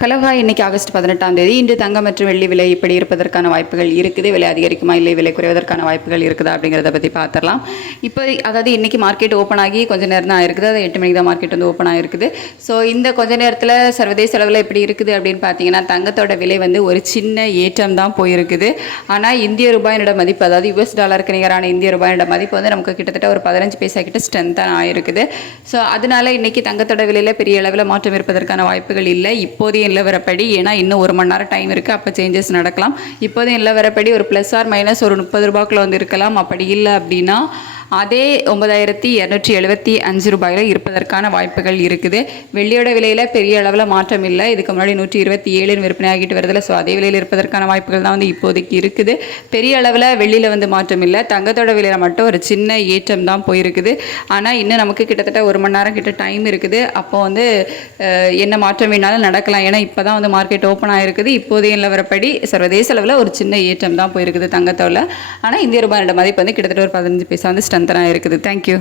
Hello hi, இன்றைக்கி August 18ஆம் தேதி. இன்று தங்கம் மற்றும் வெள்ளி விலை இப்படி இருப்பதற்கான வாய்ப்புகள் இருக்குது. விலை அதிகரிக்குமா இல்லை விலை குறைவதற்கான வாய்ப்புகள் இருக்குதா அப்படிங்கிறத பற்றி பார்த்துடலாம். இப்போ அதாவது இன்றைக்கி மார்க்கெட் ஓப்பன் ஆகி கொஞ்சம் நேரம் தான் இருக்குது. அது 8 மணிக்கு தான் மார்க்கெட் வந்து ஓப்பன் ஆகிருக்குது. ஸோ இந்த கொஞ்ச நேரத்தில் சர்வதேச அளவில் எப்படி இருக்குது அப்படின்னு பார்த்தீங்கன்னா, தங்கத்தோட விலை வந்து ஒரு சின்ன ஏற்றம் தான் போயிருக்குது. ஆனால் இந்திய ரூபாயினோட மதிப்பு, அதாவது US டாலருக்கு நிகரான இந்திய ரூபாயினோட மதிப்பு வந்து நமக்கு கிட்டத்தட்ட ஒரு 15 பைசா கிட்ட ஸ்ட்ரென்த்தான் ஆகிருக்குது. ஸோ அதனால இன்றைக்கி தங்கத்தோட விலையில் பெரிய அளவில் மாற்றம் இருப்பதற்கான வாய்ப்புகள் இல்லை இப்போதைய நிலவரப்படி. ஏன்னா இன்னும் 1 மணி நேரம் டைம் இருக்குது, அப்போ சேஞ்சஸ் நடக்கலாம். இப்போதைய நிலவரப்படி ஒரு ப்ளஸ் ஆர் மைனஸ் ஒரு 30 ரூபாய்க்குள்ள வந்து இருக்கலாம். அப்படி இல்லை அப்படின்னா அதே 9275 ரூபாயில் இருப்பதற்கான வாய்ப்புகள் இருக்குது. வெள்ளியோட விலையில் பெரிய அளவில் மாற்றம் இல்லை. இதுக்கு முன்னாடி 127 விற்பனை ஆகிட்டு வருதில்ல. ஸோ அதே விலையில் இருப்பதற்கான வாய்ப்புகள் தான் வந்து இப்போதைக்கு இருக்குது. பெரிய அளவில் வெள்ளியில் வந்து மாற்றம் இல்லை. தங்கத்தோட விலையில் மட்டும் ஒரு சின்ன ஏற்றம் தான் போயிருக்குது. ஆனால் இன்னும் நமக்கு கிட்டத்தட்ட 1 மணி நேரம் கிட்ட டைம் இருக்குது. அப்போ வந்து என்ன மாற்றம் வேணாலும் நடக்கலாம். ஏன்னா இப்போ தான் வந்து மார்க்கெட் ஓப்பன் ஆகிருக்குது. இப்போதைய நிலவரப்படி சர்வதேச அளவில் ஒரு சின்ன ஏற்றம் தான் போயிருக்குது தங்கத்தோட. ஆனால் இந்திய ரூபாயோட மதிப்பு வந்து கிட்டத்தட்ட ஒரு 15 பைசா வந்து ஸ்ட்ரென்த்தனாக இருக்குது. தேங்க்யூ.